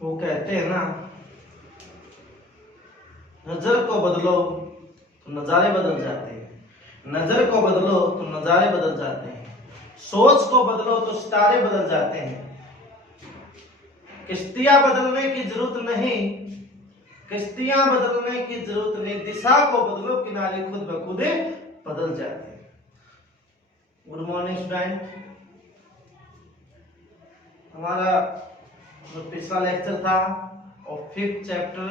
वो कहते हैं ना, नजर को बदलो तो नजारे बदल जाते हैं, नजर को बदलो तो नजारे बदल जाते हैं, सोच को बदलो तो सितारे बदल जाते हैं। किश्तियां बदलने की जरूरत नहीं, किश्तियां बदलने की जरूरत नहीं, दिशा को बदलो किनारे खुद ब खुद बदल जाते हैं। Good morning student. हमारा जो पिछला लेक्चर था और 5th चैप्टर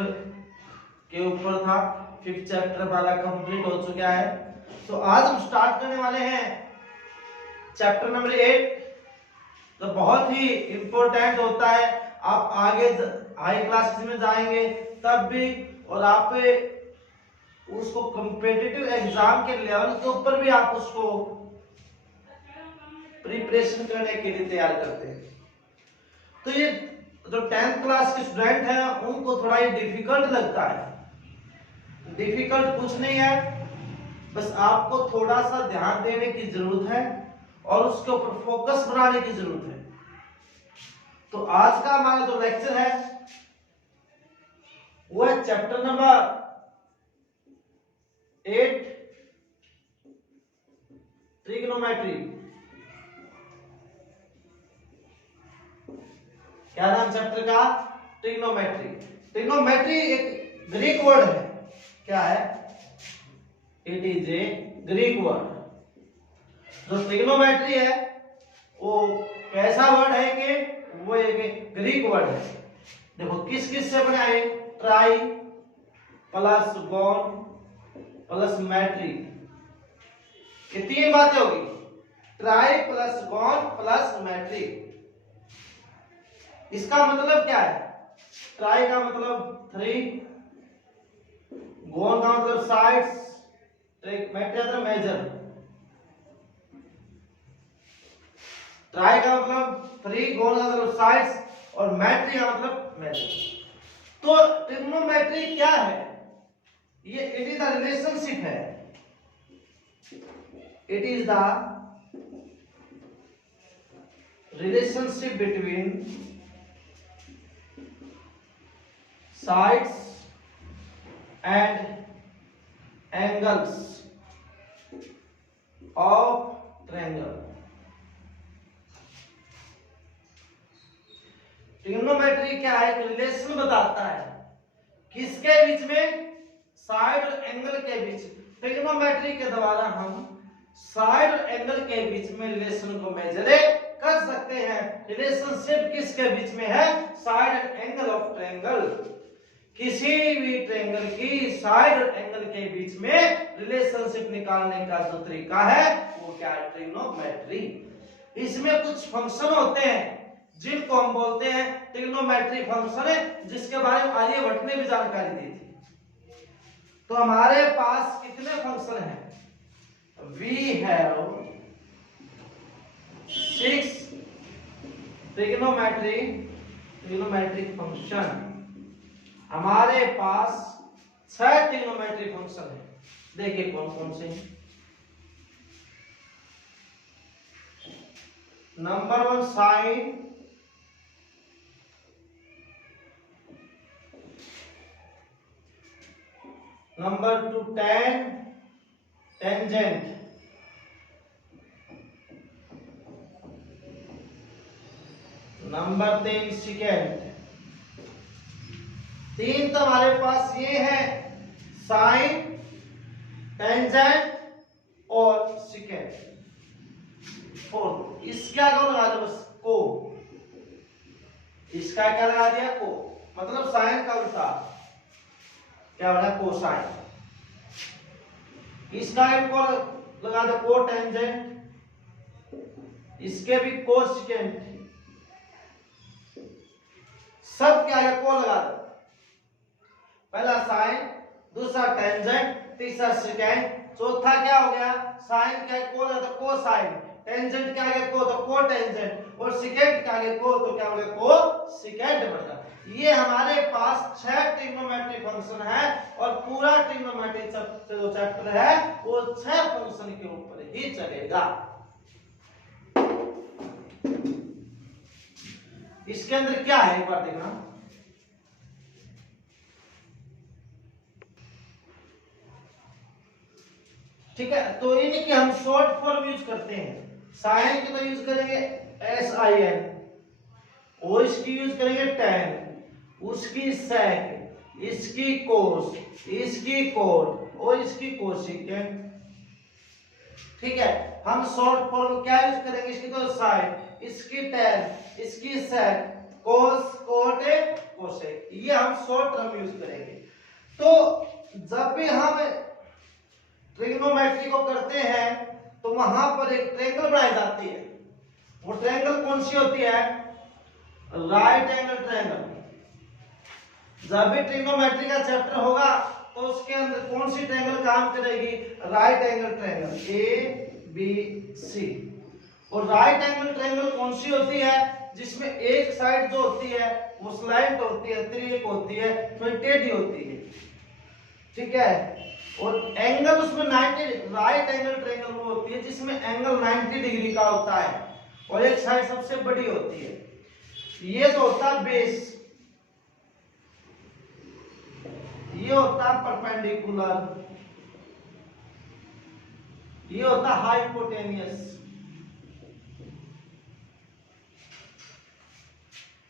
के ऊपर था, 5th चैप्टर हमारा कंप्लीट हो चुका है। तो आज हम स्टार्ट करने वाले हैं चैप्टर नंबर 8, जो बहुत ही इंपॉर्टेंट होता है। आप आगे हाई क्लासेस में जाएंगे तब भी, और आप उसको कॉम्पिटिटिव एग्जाम के लेवल के ऊपर भी आप उसको प्रिपरेशन करने के लिए तैयार करते हैं। तो ये जो 10th क्लास के स्टूडेंट हैं उनको थोड़ा ये डिफिकल्ट लगता है। डिफिकल्ट कुछ नहीं है, बस आपको थोड़ा सा ध्यान देने की जरूरत है और उसके ऊपर फोकस बनाने की जरूरत है। तो आज का हमारा जो लेक्चर है वो है चैप्टर नंबर 8, ट्रिग्नोमेट्री। क्या नाम चैप्टर का? ट्रिग्नोमेट्री। ट्रिग्नोमेट्री एक ग्रीक वर्ड है। क्या है? It is a Greek word. जो ट्रिग्नोमेट्री है वो कैसा वर्ड है कि वो एक ग्रीक वर्ड है। देखो किस किस से बना है? Tri plus gon plus metry, ये तीन बातें होगी। Tri plus gon plus metry. इसका मतलब क्या है? ट्राई का मतलब 3, गॉन का मतलब साइड्स, मैट्री का मेजर। ट्राई का मतलब 3, गॉन का मतलब साइड्स और मैट्री का मतलब मेजर। तो ट्रिग्नोमेट्री क्या है? ये इट इज द रिलेशनशिप है, it is the relationship between sides and angles of triangle। Trigonometry क्या है? एक रिलेशन बताता है किसके बीच में? साइड और एंगल के बीच। ट्रिग्नोमेट्री के द्वारा हम साइड और एंगल के बीच में रिलेशन को मेजर कर सकते हैं। रिलेशनशिप किसके बीच में है? Side and angle of triangle. किसी भी ट्रायंगल की साइड और एंगल के बीच में रिलेशनशिप निकालने का जो तरीका है वो क्या है? ट्रिग्नोमेट्री। इसमें कुछ फंक्शन होते हैं जिनको हम बोलते हैं ट्रिग्नोमेट्री फंक्शन, जिसके बारे में आर्यभट्ट ने भी जानकारी दी थी। तो हमारे पास कितने फंक्शन हैं? We have 6 trigonometric function. हमारे पास 6 ट्रिग्नोमेट्रिक फंक्शन है। देखिए कौन कौन से हैं। Number 1 sine, number 2 tan, tangent, number 3 secant. 3 तो हमारे पास ये है, साइन, टेंजेंट और सिकेंट। 4 इसका क्या लगा दो? बस को। इसका क्या लगा दिया? को। मतलब साइन का उल्टा क्या बना? कोसाइन। इसका एक को लगा दो को टेंजेंट, इसके भी को सिकेंट। सब क्या है? को लगा दो। पहला साइन, दूसरा टेंजेंट, तीसरा सिकेंट, चौथा क्या हो गया? साइन क्या है? को लगा दो को साइन, टेंजेंट क्या है? को, तो को टेंजेंट, और सिकेंट क्या है? को, तो क्या हो गया? को सिकेंट बन गया। ये हमारे पास 6 ट्रिग्नोमेट्रिक फंक्शन है और पूरा ट्रिग्नोमेट्रिक जो चैप्टर है वो 6 फंक्शन के ऊपर ही चलेगा। इसके अंदर क्या है एक बार देखना। ठीक है, तो इन्हीं की हम शॉर्ट फॉर्म यूज करते हैं। साइन की तो यूज करेंगे SIN, और इसकी यूज करेंगे tan, उसकी sec, इसकी cos, इसकी cot और इसकी cosecant। ठीक है, हम शॉर्ट फॉर्म क्या यूज करेंगे, इसकी तो sin, इसकी tan, इसकी sec, cos, cot, cosec, ये हम शॉर्ट टर्म यूज करेंगे। तो जब भी हम ट्रिग्नोमेट्री को करते हैं तो वहां पर एक ट्रायंगल बनाई जाती है। वो ट्रायंगल कौन सी होती है, राइट एंगल ट्रायंगल। जब भी ट्रिग्नोमेट्री का चैप्टर होगा तो उसके अंदर कौन सी ट्रायंगल काम करेगी, राइट एंगल ट्रायंगल, ABC। और राइट एंगल ट्रायंगल कौन सी होती है, जिसमें एक साइड जो होती है वो स्लैंट होती है, तिर्यक होती है, फिर टेढ़ी होती है। ठीक है, और एंगल उसमें 90, राइट एंगल ट्रायंगल वो होती है जिसमें एंगल 90 डिग्री का होता है और एक साइड सबसे बड़ी होती है। ये जो होता है बेस, ये होता है परपेंडिकुलर, ये होता है हाइपोटेनियस।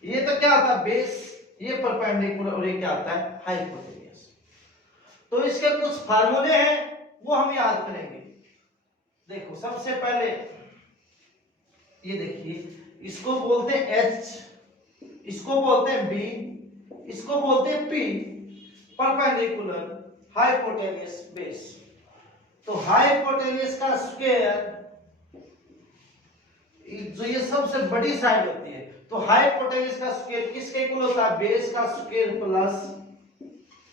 ये तो क्या होता है बेस, ये परपेंडिकुलर, और ये क्या होता है हाइपोटेनियस। तो इसके कुछ फार्मूले हैं वो हम याद करेंगे। देखो सबसे पहले ये देखिए, इसको बोलते हैं H, इसको बोलते हैं B, इसको बोलते हैं P, परपेंडिकुलर, हाइपोटेनियस, बेस। तो हाइपोटेनियस का स्क्वायर, जो ये सबसे बड़ी साइड होती है, तो हाइपोटेनियस का स्क्वायर किसके इक्वल होता है, बेस का स्क्वायर प्लस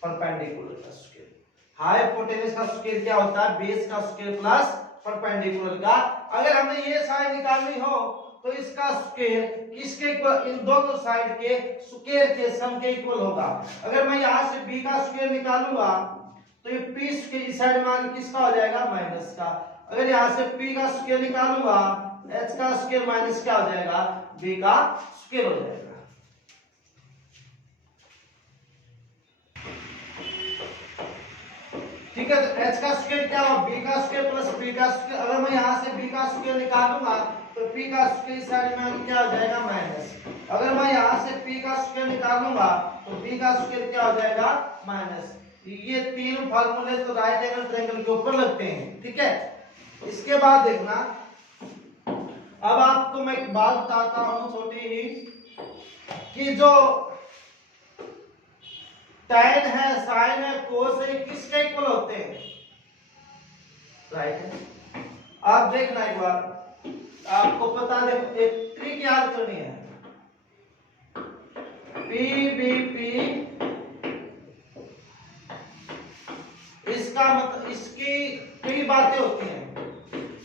परपेंडिकुलर का स्क्वायर। हाइपोटेनियस का स्क्वायर क्या होता है, बेस का स्क्वायर प्लस परपेंडिकुलर का। अगर हमें ये साइड निकालनी हो तो इसका स्क्वायर किसके इक्वल, इन दोनों साइड के स्क्वायर के सम के इक्वल होगा। अगर मैं यहां से b का स्क्वायर निकालूंगा तो ये p के इस साइड मान किसका हो जाएगा, माइनस का। अगर यहां से p का स्क्वायर निकालूंगा, h का स्क्वायर माइनस क्या हो जाएगा, b का स्क्वायर हो जाएगा। ठीक है, तो h का स्क्वायर क्या होगा, b का स्क्वायर प्लस b का स्क्वायर। अगर मैं यहां से b का स्क्वायर निकालूंगा तो p का स्क्वायर इस साइड में क्या हो जाएगा, माइनस। अगर मैं यहां से p का स्क्वायर निकालूंगा तो b का स्क्वायर क्या हो जाएगा, माइनस। ये तीन फार्मूले तो राइट एंगल ट्रायंगल के ऊपर लगते हैं। ठीक है, इसके बाद देखना, अब आपको मैं एक बात बताता हूं छोटी ही, कि जो tan है, sin है, cos है, किसके इक्वल होते हैं, राइट है। आप देखना एक बार, आपको पता, देखो एक ट्रिक याद करनी है, PBP, इसका मतलब, इसकी कई बातें होती हैं।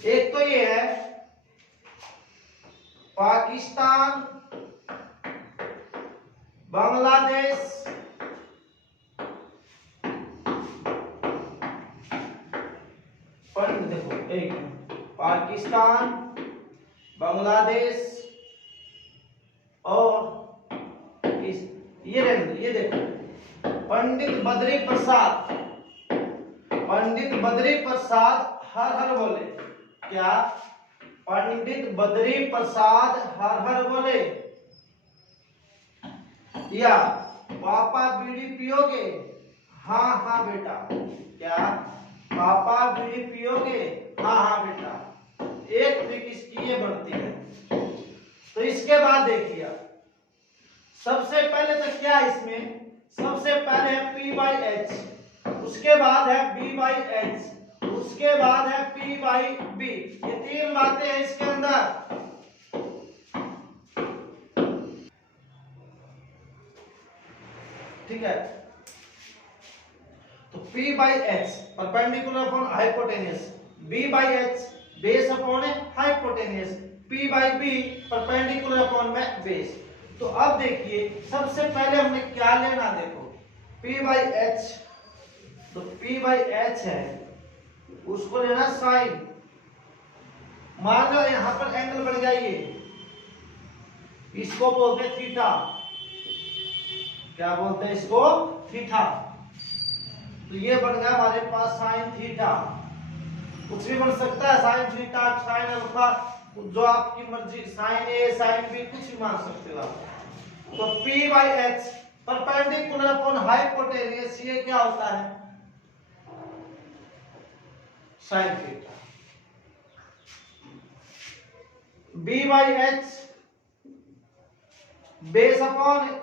एक तो ये है पाकिस्तान, बांग्लादेश, देखो एक पाकिस्तान, बांग्लादेश और ये देखो पंडित बद्री प्रसाद, पंडित बद्री प्रसाद हर हर बोले, क्या, पंडित बद्री प्रसाद हर हर बोले, या पापा बीड़ी पियोगे, हाँ हाँ बेटा, क्या, पापा बीड़ी पियोगे, हाँ हाँ बेटा। एक ट्रिक इसकी ये बनती है। तो इसके बाद देखिए, सबसे पहले तो क्या इसमें, सबसे पहले है P/H, उसके बाद है B/H, उसके बाद है P/B। ये तीन बातें हैं इसके अंदर। ठीक है, तो P/H perpendicular upon hypotenuse, B/H base upon hypotenuse, P/B perpendicular upon base. तो अब देखिए सबसे पहले हमने क्या लेना, देखो P/H, तो P/H है, उसको लेना साइन। मान लो यहां पर एंगल बढ़ गया, ये इसको बोलते हैं थीटा, क्या बोलते हैं इसको, थीटा। तो ये बन गया हमारे पास साइन थीटा। कुछ भी बन सकता है, साइन थीटा, साइन अल्फा, जो आपकी मर्जी, साइन ए, साइन बी, कुछ भी मान सकते हो आप। तो P by H perpendicular upon hypotenuse, ये क्या होता है? Sine theta. B by H base upon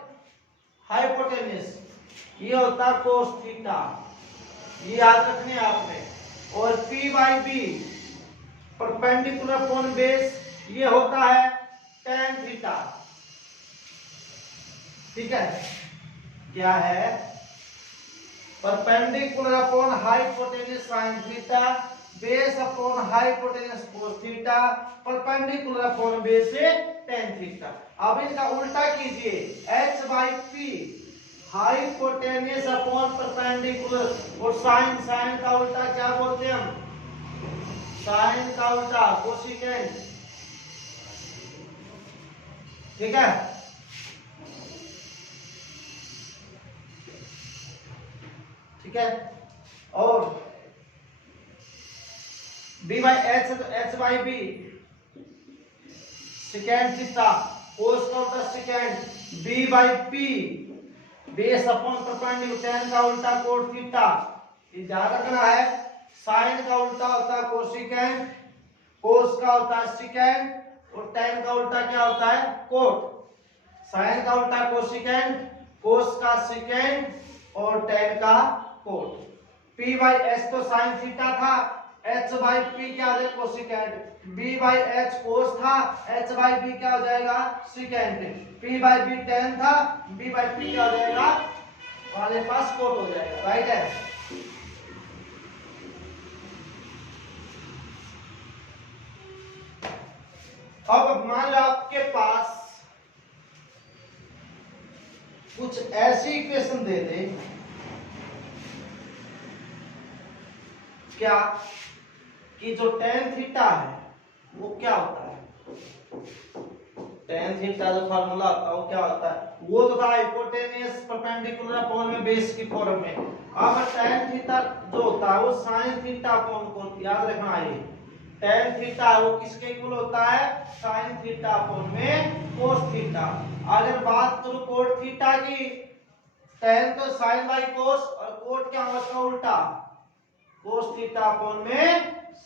hypotenuse, ये होता है कोस थीटा, ये याद रखने आपने। और P by B perpendicular upon base, ये होता है tan थीटा। ठीक है, क्या है? Perpendicular upon hypotenuse sine theta, base upon hypotenuse cos theta, perpendicular upon base से tan थीटा। अब इनका उल्टा कीजिए, h by p hypotenuse upon perpendicular, और साइन, साइन का उल्टा क्या बोलते हैं हम? साइन का उल्टा कोसिकेंट। ठीक है, ठीक है। और b बाई h, तो h by b secant theta, cos का उल्टा secant, b by p base upon perpendicular, tan का उल्टा कोट थीटा। ये ध्यान रखना है, साइन का उल्टा होता है कोसिकेंट, कोस का होता है सेकेंड, और tan का उल्टा क्या होता है? कोट। साइन का उल्टा कोसिकेंट, कोस का सेकेंड, और tan का कोट। p बाई h तो साइन थीटा था, h बाई p क्या हो जाएगा? कोसिकेंट। b बाई h कोस था, h बाई b क्या हो जाएगा? Second. p by b tan था, b बाई p क्या हो जाएगा? हमारे पास कोट हो जाएगा। राइट है। अब मान लो आपके पास कुछ ऐसी इक्वेशन दे दे, क्या कि जो tan थीटा है वो क्या होता है? tan थीटा जो फार्मूला होता है वो क्या होता है? वो तो था हाइपोटेनियस परपेंडिकुलर अपॉन में बेस की फॉर्म में। अब tan थीटा जो होता है वो sin थीटा अपॉन कोस, याद रखना है। tan थीटा वो किसके इक्वल होता है? sin थीटा अपॉन में cos थीटा। अगर बात करूं कोट थीटा की, tan तो sin बाई cos, और कोट क्या होगा? इसका उल्टा, cos थीटा अपॉन में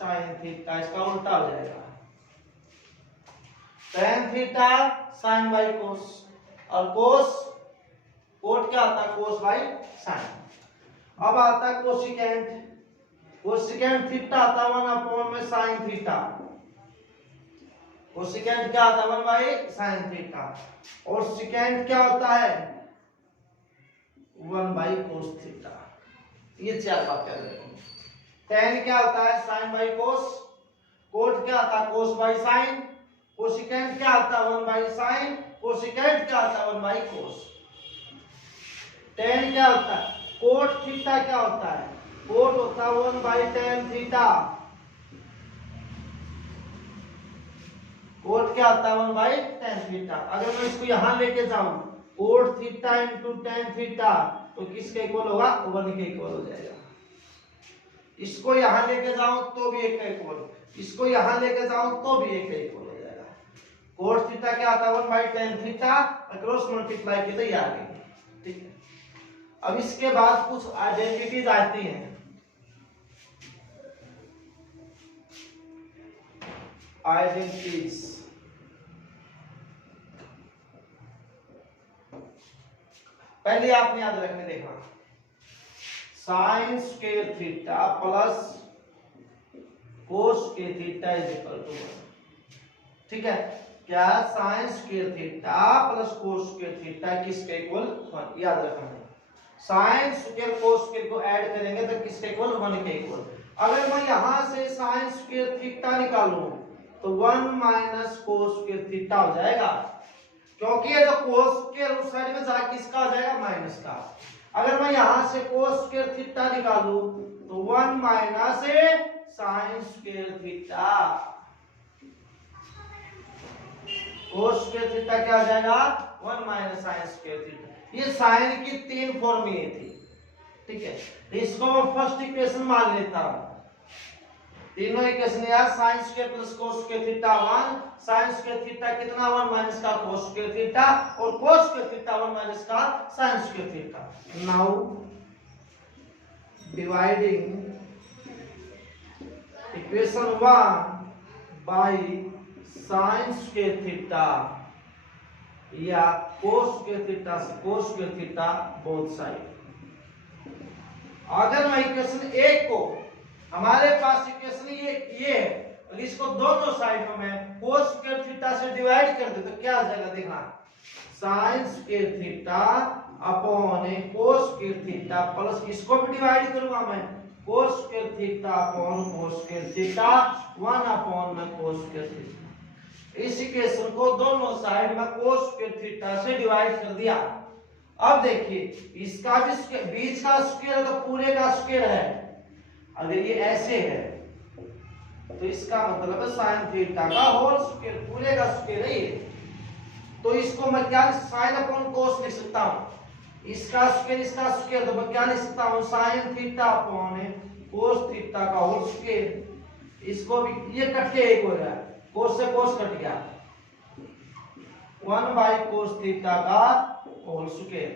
sin थीटा, इसका उल्टा हो जाएगा। tan theta sin by cos, और cos, कोट क्या आता है? cos by sin। अब आता है कोसिकेंट, कोसिकेंट थीटा आता है 1 अपॉन में sin थीटा, कोसिकेंट क्या आता है? 1 बाई sin थीटा। और सेकेंड क्या होता है? 1 बाई cos थीटा। ये चार बात कर रहे हैं। tan क्या होता है? sin बाई cos, कोट क्या आता है? cos बाई sin, कोसिकेंट क्या आता है? 1 बाई sin, कोसिकेंट क्या आता है? 1 बाई cos। tan क्या होता है? कोट थीटा क्या होता है? कोट होता है 1 बाई tan थीटा, कोट क्या होता है? 1 बाई tan थीटा। अगर मैं इसको यहां लेके जाऊं, cot theta into tan theta, तो किसके इक्वल होगा? 1 के इक्वल हो जाएगा। इसको यहां लेके जाऊं तो भी 1 का इक्वल, इसको यहां लेके जाऊं तो भी 1 का इक्वल हो जाएगा। कोट थीटा क्या आता है? 1 by tan theta, cross multiply की तो ये आ गई। ठीक है, अब इसके बाद कुछ आइडेंटिटीज आती हैं। आइडेंटिटीज, पहले आपने याद रखने देखना, sine square theta plus cos square theta is equal to 1। ठीक है, क्या? Sine square theta plus cos square theta किसके इक्वल? 1। याद रखना है, साइन स्क्वायर कोस स्क्वायर को ऐड करेंगे तो किसके इक्वल? 1 के इक्वल। अगर मैं यहां से साइन स्क्वायर थीटा निकालूं तो 1 माइनस कोस स्क्वायर थीटा हो जाएगा, क्योंकि ये जो कोस के उस साइड में जाके किसका हो जाएगा? माइनस का। अगर मैं यहां से कोस स्क्वायर थीटा निकालूं तो 1 माइनस साइन स्क्वायर थीटा, कोस स्क्वायर थीटा क्या हो जाएगा? 1 माइनस साइन स्क्वायर थीटा। ये साइन की 3 फॉर्म ये थी। ठीक है, तो इसको मैं फर्स्ट इक्वेशन मान लेता हूं। तीनों इक्वेशन यार sin square plus cos square theta 1, sin square theta कितना 1 माइनस का cos स्क्वायर थीटा और cos स्क्वायर थीटा 1 माइनस का sin square theta. Now dividing equation 1 by sin square theta या cos स्क्वायर थीटा से cos square theta both side. अगर मैं equation 1 को, हमारे पास इक्वेशन ये है, अगर इसको दोनों साइड में मैं cos स्क्वायर थीटा से डिवाइड कर दे तो क्या आ जाएगा देखना, sin square theta upon cos square theta plus इसको भी डिवाइड करूंगा मैं cos square theta upon cos square theta 1 upon में cos स्क्वायर थीटा। इस इक्वेशन को दोनों साइड में cos स्क्वायर थीटा से डिवाइड कर दिया। अब देखिए इसका भी बीच का स्क्वायर है तो पूरे का स्क्वायर है, अगर ये ऐसे है तो इसका मतलब है sin थीटा का होल स्क्वायर, पूरे का स्क्वायर है ये। तो इसको मैं क्या sin अपॉन cos लिख सकता हूं, इसका स्क्वायर तो मैं क्या लिख सकता हूं sin theta upon cos theta का होल स्क्वायर। इसको भी ये कट के एक हो रहा है, cos से cos कट गया, 1 बाय cos थीटा का होल स्क्वायर,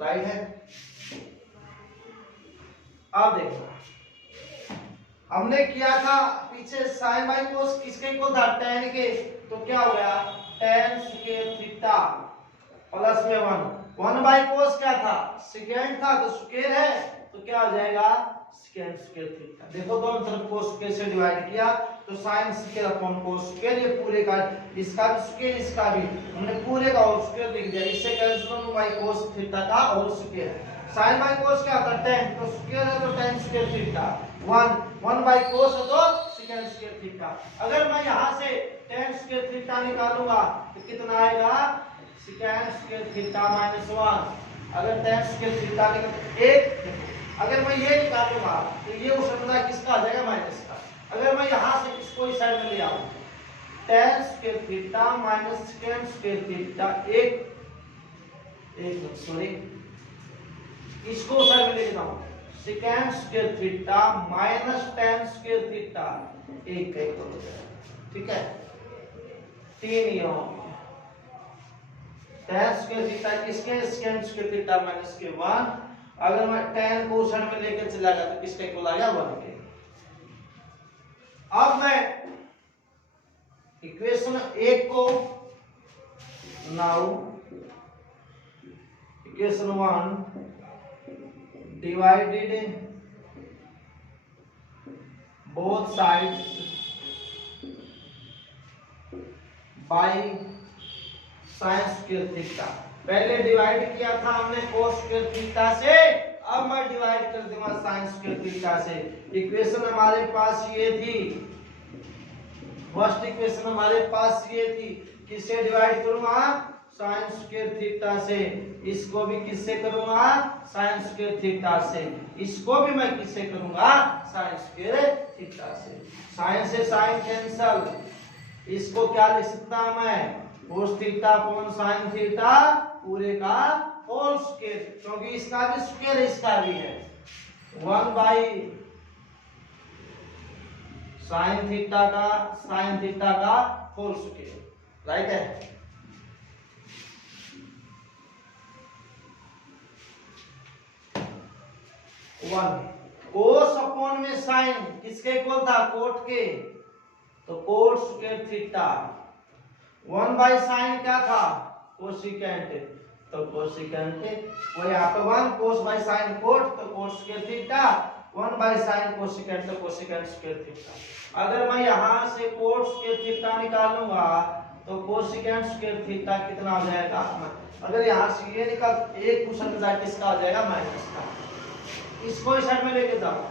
राइट है। अब देखो हमने किया था पीछे sin बाय cos किसके इक्वल था, tan के, तो क्या हो गया tan स्क्वायर थीटा प्लस में 1 बाय cos क्या था सेकेंड था तो स्क्वायर है तो क्या हो जाएगा सेकेंड स्क्वायर थीटा। देखो दोनों तरफ cos स्क्वायर से डिवाइड किया तो sin square upon cos square, ये पूरे का इसका भी स्क्वायर इसका भी हमने पूरे का होल स्क्वायर लिख दिया। इससे कैंसिल होगा बाय cos थीटा का whole square. sin by cos क्या होता है tan, तो स्क्वायर है तो tan square theta 1 by cos है तो सेकंड स्क्वायर थीटा। अगर मैं यहां से tan स्क्वायर थीटा निकालूंगा तो कितना आएगा सेकंड स्क्वायर थीटा माइनस 1। अगर tan स्क्वायर थीटा निकाल एक, अगर मैं ये निकालूंगा तो ये उस अंदर किसका आ जाएगा माइनस का। अगर मैं यहां से इसको इस साइड में ले आऊं tan square theta minus second square theta एक सॉरी इसको उस साइड में ले जाऊं second square theta minus tan square theta एक हो जाएगा, ठीक है। 3 ये हो गया tan स्क्वायर थीटा किसके सेकंड स्क्वायर थीटा माइनस के 1। अगर मैं tan को उस साइड में लेकर चला गया तो किसके इक्वल आ गया 1 के। अब मैं इक्वेशन 1 को now equation 1 divided both sides by sin square theta. पहले डिवाइड किया था हमने cos स्क्वायर थीटा से, अब मैं डिवाइड कर दूंगा sin स्क्वायर थीटा से। इक्वेशन हमारे पास ये थी, फर्स्ट इक्वेशन हमारे पास ये थी, किससे डिवाइड करूंगा sin स्क्वायर थीटा से, इसको भी किससे करूंगा sin स्क्वायर थीटा से, इसको भी मैं किससे करूंगा sin स्क्वायर थीटा से। sin से sin कैंसल, इसको क्या लिख सकता हूं मैं cos theta upon sin theta पूरे का होल स्क्वायर, क्योंकि इसका भी स्क्वायर इसका भी है 1 बाई sin थीटा का होल स्क्वायर, राइट है। कोस अपॉन में साइन किसके इक्वल था कोट के, तो coat square theta 1 by sine क्या था कोसिकेंट, तो कोसिकेंट वो यहाँ पे 1 कोस बाय साइन कोट, तो coat square theta 1 by sine cosecant, तो कोसिकेंट स्क्वायर थीटा। अगर मैं यहाँ से कोट स्क्वायर थीटा निकालूंगा तो कोसिकेंट स्क्वायर थीटा कितना आ जाएगा, अगर यहाँ से ये निकाल एक क्वेश्चन जाके किसका आ जाएगा माइनस का, इसको इस साइड में लेके जाओ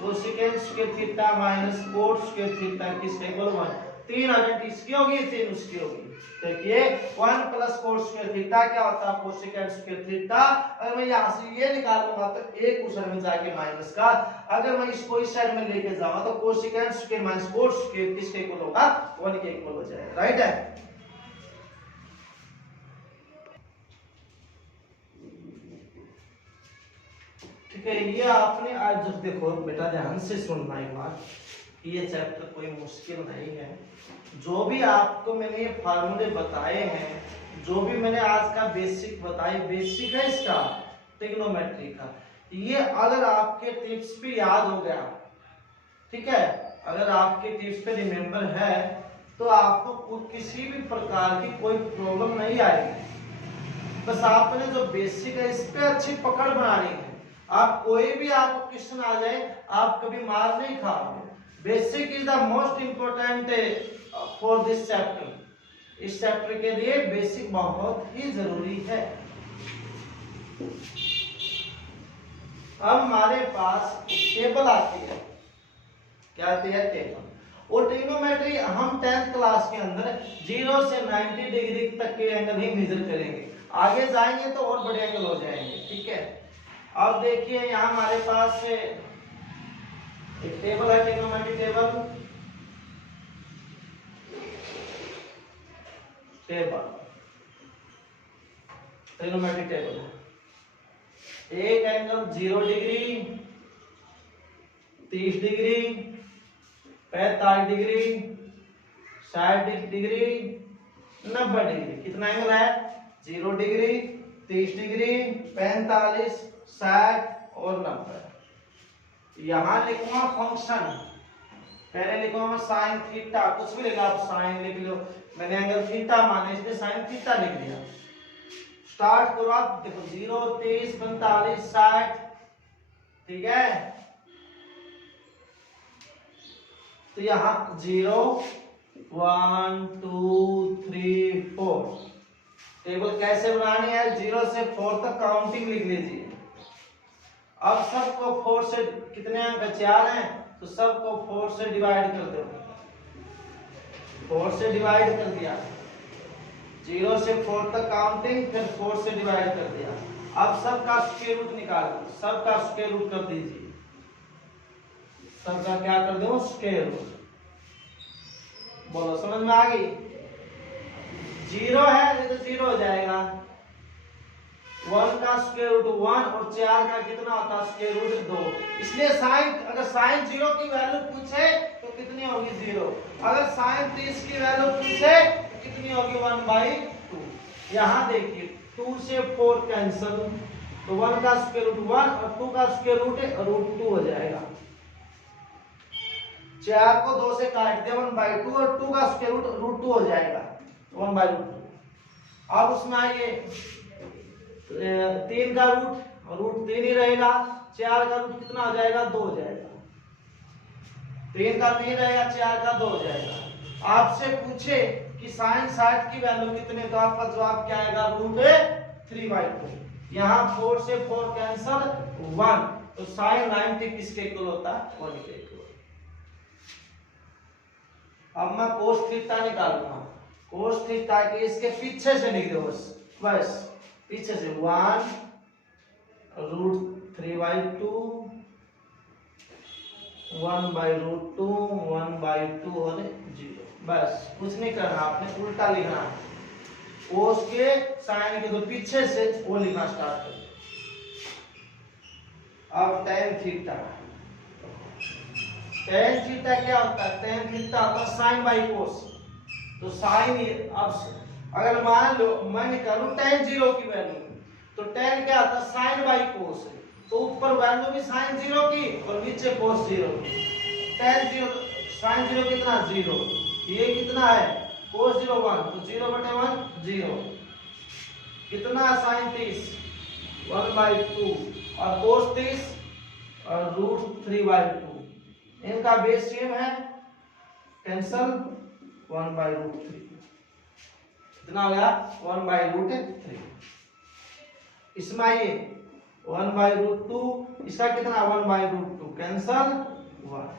cosecant square theta minus cot square theta किसके इक्वल 1, 3 आइडेंट इसकी होगी 3 उसकी होगी। देखिए 1 प्लस कोट स्क्वायर थीटा क्या होता है कोसिकेंट स्क्वायर थीटा। अगर मैं यहाँ से ये निकालूंगा तो एक उस साइड में जाके माइनस का, अगर मैं इसको इस साइड में लेके जाऊंगा तो cosecant square minus cot square किसके इक्वल होगा 1 के इक्वल हो जाएगा, राइट है। ठीक है। ठीक है, ये आपने आज जब देखो बेटा ध्यान से सुनना एक बात, ये चैप्टर कोई मुश्किल नहीं है। जो भी आपको मैंने ये फार्मूले बताए हैं, जो भी मैंने आज का बेसिक बताए, बेसिक है इसका ट्रिग्नोमेट्री का, ये अगर आपके टिप्स पे याद हो गया, ठीक है, अगर आपके टिप्स पे रिमेंबर है तो आपको किसी भी प्रकार की कोई प्रॉब्लम नहीं आएगी। बस आपने जो बेसिक है इस पे अच्छी पकड़ बनानी है। आप कोई भी आपको क्वेश्चन आ जाए आप कभी मार नहीं खाओगे। Basic is the most important for this chapter. इस चैप्टर के लिए बेसिक बहुत ही जरूरी है। अब हमारे पास टेबल आती है, क्या आती है? टेबल। और ट्रिग्नोमेट्री हम 10th क्लास के अंदर 0 से 90 डिग्री तक के एंगल ही मेजर करेंगे। आगे जाएंगे तो और बड़े एंगल हो जाएंगे, ठीक है। अब देखिए यहाँ हमारे पास एक टेबल है, ट्रिग्नोमेट्री टेबल। ट्रिग्नोमेट्री टेबल है। एक angle 0 degree, 30 degree, 45 degree, 60 degree, 90 degree. कितना एंगल है? 0 डिग्री, 30 डिग्री, 45, 60 और 90। यहां लिखूंगा फंक्शन, पहले लिखूंगा मैं साइन थीटा, कुछ भी लिखा आप साइन लिख लो, मैंने एंगल थीटा माने इसलिए साइन थीटा लिख दिया। स्टार्ट करो आप, देखो 0, 30, 45, 60, ठीक है। तो यहां 0, 1, 2, 3, 4। टेबल कैसे बनानी है? 0 से 4 तक काउंटिंग लिख लीजिए। अब सबको 4 से, कितने अंक 4 हैं तो सबको 4 से डिवाइड कर दो। 4 से डिवाइड कर दिया, 0 से 4 तक काउंटिंग, फिर 4 से डिवाइड कर दिया। अब सबका स्क्वायर रूट निकालो, सबका स्क्वायर रूट कर दीजिए। सबका क्या कर दो? Square root. बोलो समझ में आ गई? 0 है ये तो 0 हो जाएगा। 1 का स्क्वायर रूट 1 और 4 का कितना होता है? Square root 2। इसलिए साइन, अगर साइन 0 की वैल्यू पूछे तो कितनी होगी? 0। अगर साइन 30 की वैल्यू पूछे तो कितनी होगी? 1/2। यहाँ देखिए 2 से 4 कैंसिल, तो 1 का स्क्वायर रूट 1 और 2 का स्क्वायर रूट √2 हो जाएगा। 4 को 2 से काट दिया, 1/2 और 2 का स्क्वायर रूट √2 हो जाएगा, 1/2। अब उसमें आइए 3 का √3 ही रहेगा, 4 का रूट कितना हो जाएगा? 2 हो जाएगा। 3 का 3 रहेगा, 4 का 2 हो जाएगा। आपसे पूछे कि साइन 60 की वैल्यू कितनी, तो आपका जवाब क्या आएगा? √3/2। यहाँ 4 से 4 कैंसिल, 1, तो साइन 90 किसके इक्वल होता है? 1 के इक्वल। अब मैं कोस थीटा निकालूंगा। कोस थीटा के इसके पीछे से लिख दो, बस पीछे से 1 √3/2, 1/√2, 1/2 और 0। बस कुछ नहीं करना, आपने उल्टा लिखना है। कोस के साइन के तो पीछे से वो लिखना स्टार्ट कर। अब tan थीटा, tan थीटा क्या होता है? tan थीटा होता है साइन बाई कोस। तो साइन, अब अगर मान लो मैं निकालूं tan 0 की वैल्यू, तो tan क्या आता है? Sine by cos. तो ऊपर वैल्यू भी साइन 0 की और नीचे कोस 0 की। tan 0, साइन 0 कितना? 0। ये कितना है? कोस 0 1, तो 0/1 0। कितना साइन 30? 1/2 और कोस 30 और √3/2। इनका बेस सेम है, कैंसल, 1/√3। कितना हो गया? 1/√3। इसमें आइए 1/√2, इसका कितना? 1/√2 कैंसल, 1।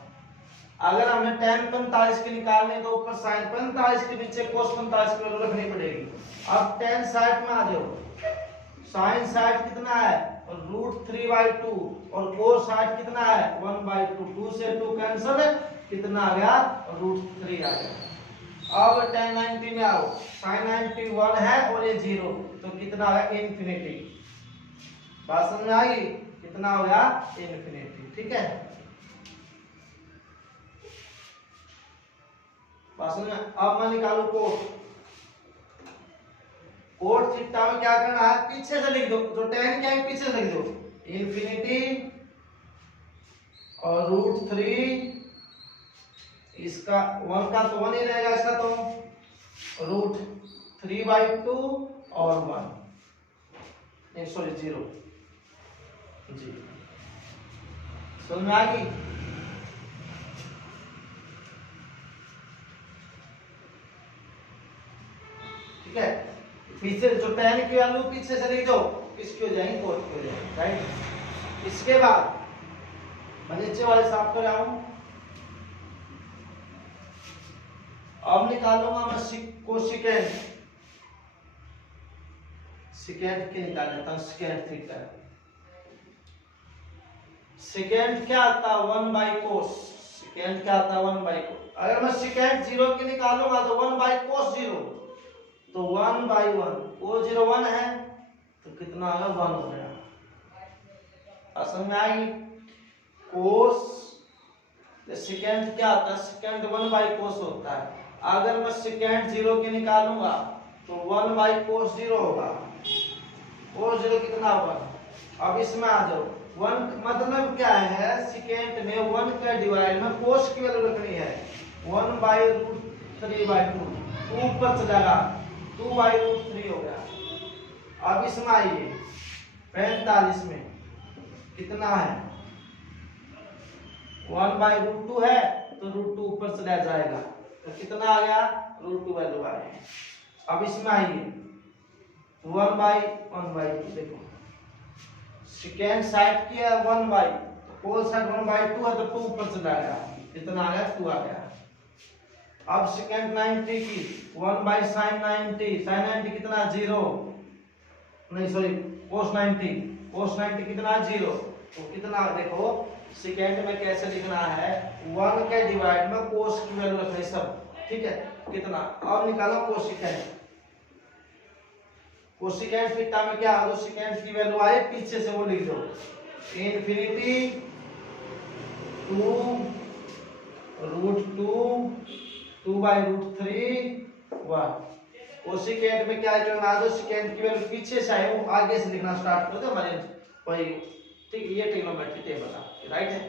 अगर हमने tan 45 के निकालने तो ऊपर sin 45 के नीचे cos 45 की वैल्यू रखनी पड़ेगी। अब tan 60 में आ जाओ, sin 60 कितना है? √3/2 और cos 60 कितना है? 1/2। 2 से 2 कैंसिल, कितना आ गया? √3 आ गया। अब tan 90 में आओ, sin 90 1 है और ये 0, तो कितना आ गया? इन्फिनिटी। बात समझ में आ गई? कितना हो गया इन्फिनिटी। ठीक है, बात में अब मैं निकालू कोट। कोट थीटा में क्या करना है, पीछे से लिख दो, जो tan क्या है पीछे से लिख दो, इन्फिनिटी और √3, इसका 1 का तो 1 ही रहेगा, इसका तो √3/2 और 1, सॉरी 0 जी। समझ में आ गई? ठीक है, पीछे जो tan की वैल्यू पीछे से लिख दो, किसकी हो जाएंगी, कोट की हो जाएंगी, राइट। इसके बाद मैं नीचे वाले साफ कर रहा हूं। अब निकालूंगा मैं कोसिकेंट, सिकेंट की निकाल लेता हूं, सिकेंट थीटा। सिकेंट क्या आता है 1/cos, सिकेंट क्या आता है 1/cos। अगर मैं सिकेंट 0 की निकालूंगा तो 1/cos 0, तो 1/1, cos 0 1 है तो कितना आएगा 1 हो गया। समझ में आई? cos सिकेंट क्या आता है, सिकेंट 1/cos होता है। अगर मैं सिकेंट 0 की निकालूंगा तो 1/cos 0 होगा, cos 0 कितना होगा। अब इसमें आ जाओ, 1 मतलब क्या है, सिकेंट में 1 का डिवाइड में cos की वैल्यू रखनी है, 1/√3/2, 2 ऊपर चलेगा, 2/√3 हो गया। अब इसमें आइए 45 में कितना है, 1/√2 है तो √2 ऊपर चला जाएगा, तो कितना आ गया, √2 वैल्यू आ गई। अब इसमें आइए 1/1/2, देखो सेकेंड साइड की है 1/, तो कोस साइड 1/2 है तो 2 ऊपर चला गया, कितना आ गया, 2 आ गया। अब सेकेंड 90 की 1/sin 90, sin 90 कितना 0, नहीं सॉरी cos 90, cos 90 कितना 0, तो कितना देखो सेकेंड में कैसे लिखना है, 1 के डिवाइड में cos की वैल्यू रखनी सब। ठीक है, कितना, अब निकालो कोसिकेंट। कोसिकेंट थीटा में क्या होगा, सेकेंड की वैल्यू आए पीछे से वो लिख दो, इन्फिनिटी 2 √2 2/√3 1। कोसिकेंट में क्या करना है, सेकेंड की वैल्यू पीछे से आए वो आगे से लिखना स्टार्ट कर दो, हमारे वही ठीक, ये ट्रिग्नोमेट्री टेबल है, राइट है।